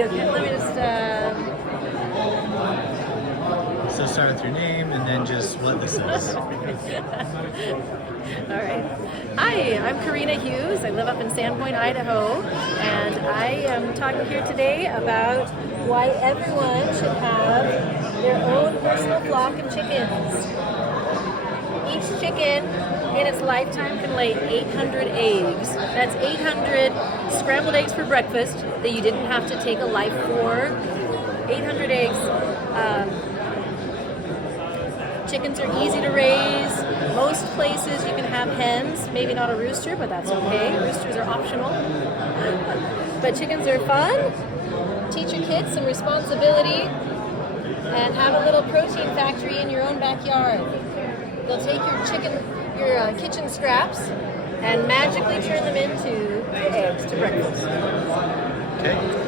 Okay, let me just, So start with your name and then just what this is. all right. Hi, I'm Corina Hughes. I live up in Sandpoint, Idaho, and I am talking here today about why everyone should have their own personal flock of chickens. Each chicken in its lifetime can lay 800 eggs. That's 800 scrambled eggs for breakfast that you didn't have to take a life for. 800 eggs. Chickens are easy to raise. Most places you can have hens, maybe not a rooster, but that's okay. Roosters are optional. But chickens are fun. Teach your kids some responsibility and have a little protein factory in your own backyard. They'll take your kitchen scraps and magically turn them into eggs to breakfast. Okay.